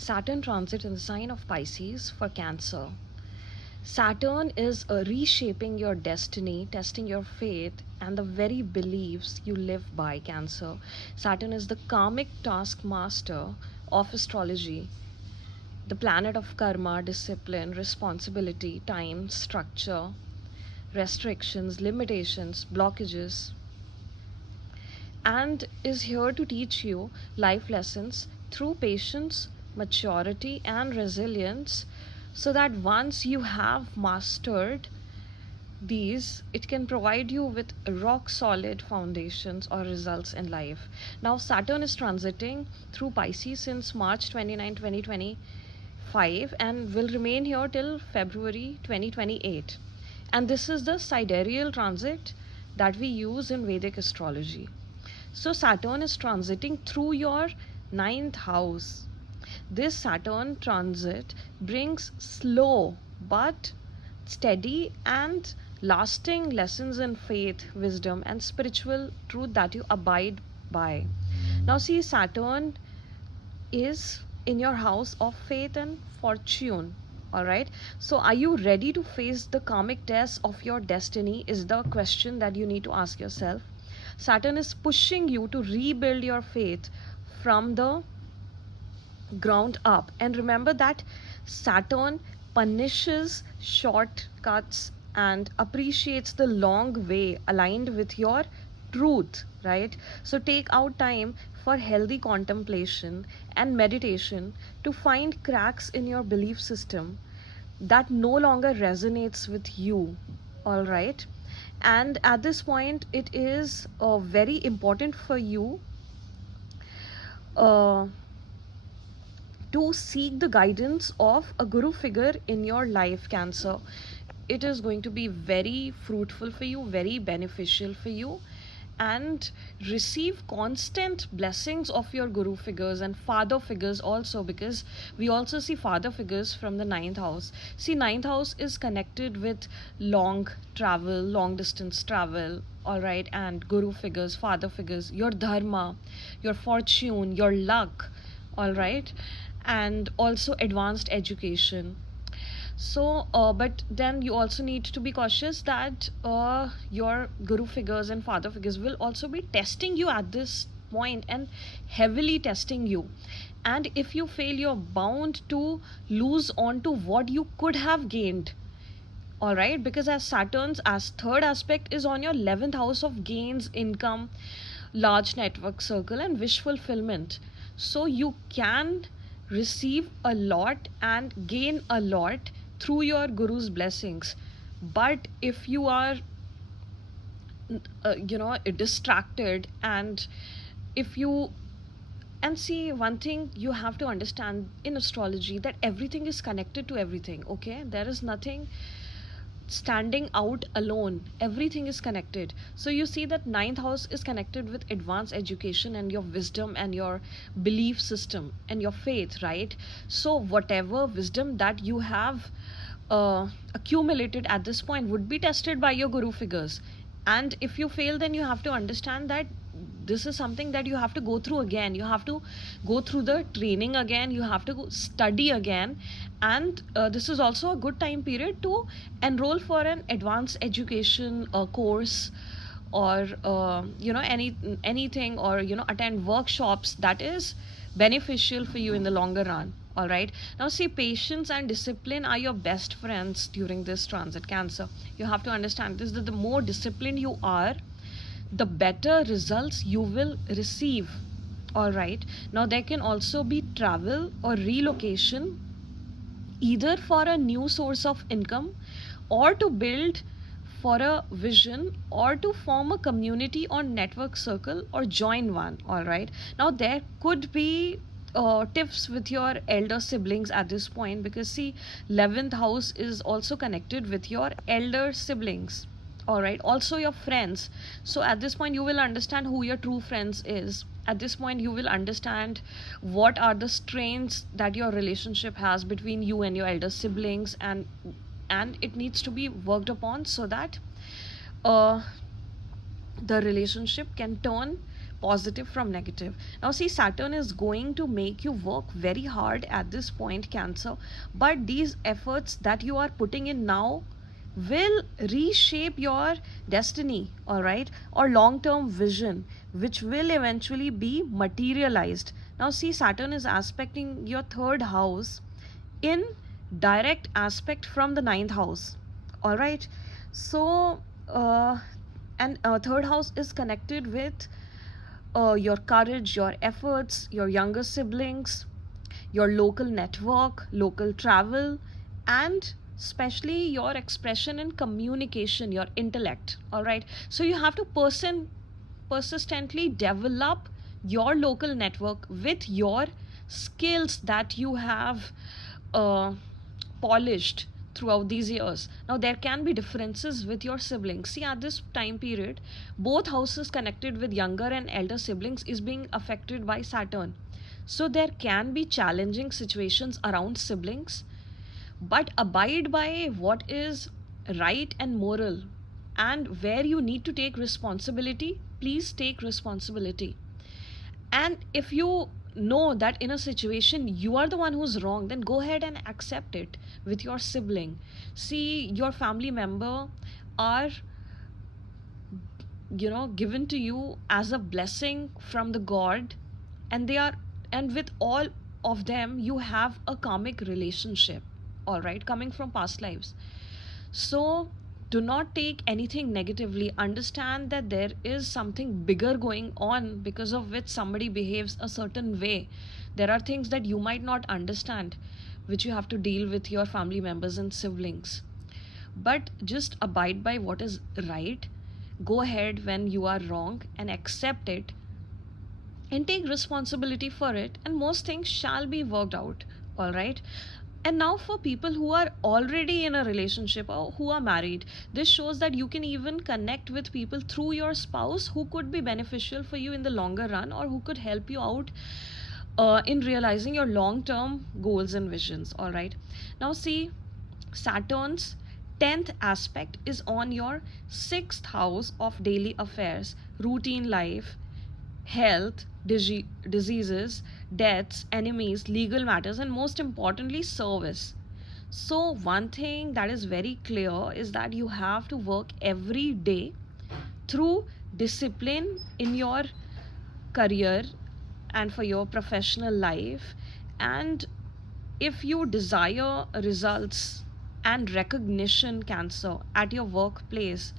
Saturn transit in the sign of Pisces for Cancer. Saturn is reshaping your destiny, testing your faith, and the very beliefs you live by, Cancer. Saturn is the karmic taskmaster of astrology, the planet of karma, discipline, responsibility, time, structure, restrictions, limitations, blockages, and is here to teach you life lessons through patience, maturity, and resilience, so that once you have mastered these, it can provide you with rock solid foundations or results in life. Now, Saturn is transiting through Pisces since March 29, 2025, and will remain here till February 2028. And this is the sidereal transit that we use in Vedic astrology. So Saturn is transiting through your ninth house. This Saturn transit brings slow but steady and lasting lessons in faith, wisdom, and spiritual truth that you abide by. Now, see, Saturn is in your house of faith and fortune. All right. So, are you ready to face the karmic test of your destiny? Is the question that you need to ask yourself. Saturn is pushing you to rebuild your faith from the ground up. And remember that Saturn punishes shortcuts and appreciates the long way aligned with your truth, right? So take out time for healthy contemplation and meditation to find cracks in your belief system that no longer resonates with you, all right? And at this point, it is very important for you uh, to seek the guidance of a guru figure in your life, Cancer. It is going to be very fruitful for you, very beneficial for you, and receive constant blessings of your guru figures and father figures also, because we also see father figures from the ninth house. See, ninth house is connected with long travel, long distance travel, all right, and guru figures, father figures, your dharma, your fortune, your luck, all right, and also advanced education. So, but then you also need to be cautious that your guru figures and father figures will also be testing you at this point and heavily testing you. And if you fail, you're bound to lose on to what you could have gained. All right, because as Saturn's as third aspect is on your 11th house of gains, income, large network circle, and wish fulfillment. So you can receive a lot and gain a lot through your guru's blessings. But if you are distracted, and if you and see, one thing you have to understand in astrology, that everything is connected to everything. Okay, there is nothing standing out alone, everything is connected. So you see that ninth house is connected with advanced education and your wisdom and your belief system and your faith, right? So whatever wisdom that you have accumulated at this point would be tested by your guru figures. And if you fail, then you have to understand that this is something that you have to go through again. You have to go through the training again, you have to study again. And this is also a good time period to enroll for an advanced education course, or anything, or attend workshops that is beneficial for you in the longer run. All right, now see, patience and discipline are your best friends during this transit, Cancer. You have to understand this, that the more disciplined you are, the better results you will receive. All right, now there can also be travel or relocation, either for a new source of income, or to build for a vision, or to form a community or network circle, or join one. All right, now there could be tips with your elder siblings at this point, because see, 11th house is also connected with your elder siblings, all right, also your friends. So at this point you will understand who your true friends is. At this point you will understand what are the strains that your relationship has between you and your elder siblings, and it needs to be worked upon, so that uh, the relationship can turn positive from negative. Now see, Saturn is going to make you work very hard at this point, Cancer, but these efforts that you are putting in now will reshape your destiny, all right, or long term vision, which will eventually be materialized. Now see, Saturn is aspecting your third house in direct aspect from the ninth house, all right. So and third house is connected with your courage, your efforts, your younger siblings, your local network, local travel, and especially your expression and communication, your intellect. All right. So you have to persistently develop your local network with your skills that you have uh, polished throughout these years. Now, there can be differences with your siblings. See, at this time period, both houses connected with younger and elder siblings is being affected by Saturn. So, there can be challenging situations around siblings, but abide by what is right and moral, and where you need to take responsibility, please take responsibility. And if you know that in a situation you are the one who's wrong, then go ahead and accept it with your sibling. See, your family member are, given to you as a blessing from the god, and they are, and with all of them you have a karmic relationship, all right, coming from past lives. So do not take anything negatively. Understand that there is something bigger going on because of which somebody behaves a certain way. There are things that you might not understand, which you have to deal with your family members and siblings. But just abide by what is right. Go ahead when you are wrong and accept it and take responsibility for it, and most things shall be worked out, all right. And now for people who are already in a relationship or who are married, this shows that you can even connect with people through your spouse who could be beneficial for you in the longer run, or who could help you out in realizing your long term goals and visions, all right. Now see, Saturn's 10th aspect is on your 6th house of daily affairs, routine life, health, diseases, deaths, enemies, legal matters, and most importantly, service. So, one thing that is very clear is that you have to work every day through discipline in your career and for your professional life. And if you desire results and recognition, Cancer, at your workplace,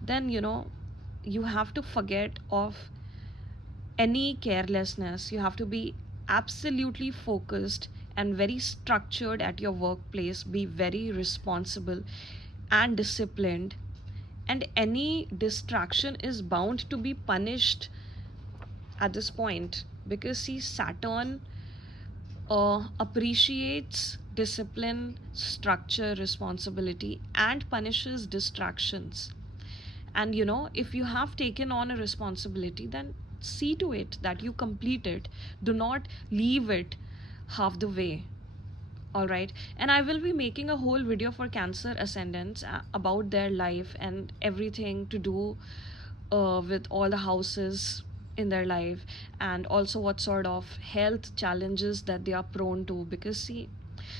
then you have to forget of any carelessness. You have to be absolutely focused and very structured at your workplace, be very responsible and disciplined, and any distraction is bound to be punished at this point, because see, Saturn appreciates discipline, structure, responsibility, and punishes distractions. And if you have taken on a responsibility, then see to it that you complete it. Do not leave it half the way, all right. And I will be making a whole video for Cancer ascendants about their life and everything to do with all the houses in their life, and also what sort of health challenges that they are prone to, because see,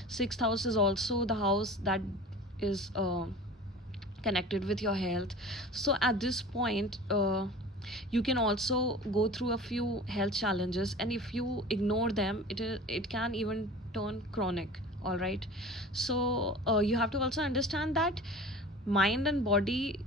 sixth house is also the house that is connected with your health. So at this point, you can also go through a few health challenges, and if you ignore them, it can even turn chronic, all right. So you have to also understand that mind and body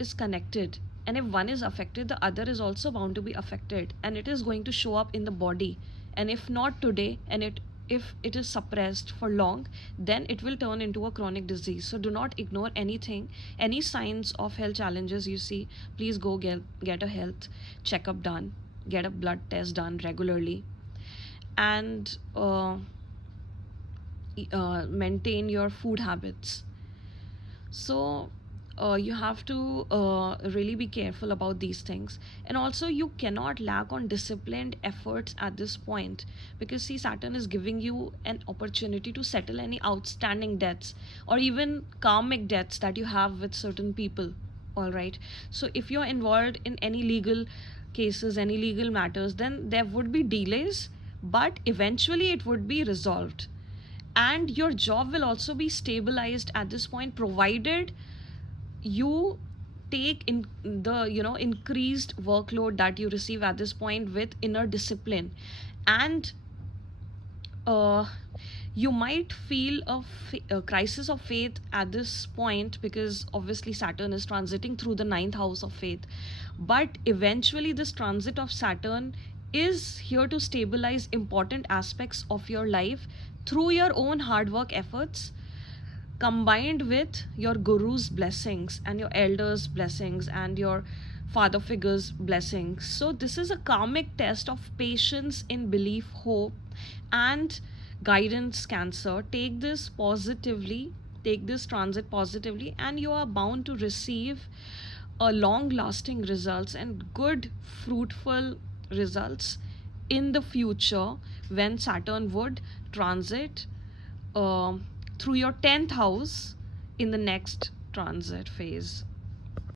is connected, and if one is affected, the other is also bound to be affected, and it is going to show up in the body. And if not today, and if it is suppressed for long, then it will turn into a chronic disease. So do not ignore anything, any signs of health challenges you see. Please go get a health checkup done, get a blood test done regularly, and maintain your food habits. So you have to really be careful about these things. And also, you cannot lack on disciplined efforts at this point, because see, Saturn is giving you an opportunity to settle any outstanding debts or even karmic debts that you have with certain people, all right. So if you're involved in any legal cases, any legal matters, then there would be delays, but eventually it would be resolved. And your job will also be stabilized at this point, provided you take in the increased workload that you receive at this point with inner discipline. And uh, you might feel a crisis of faith at this point, because obviously Saturn is transiting through the ninth house of faith. But eventually, this transit of Saturn is here to stabilize important aspects of your life through your own hard work efforts, combined with your guru's blessings and your elders' blessings and your father figure's blessings. So, this is a karmic test of patience in belief, hope, and guidance, Cancer. Take this positively, take this transit positively, and you are bound to receive a long lasting results and good, fruitful results in the future when Saturn would transit um through your 10th house in the next transit phase.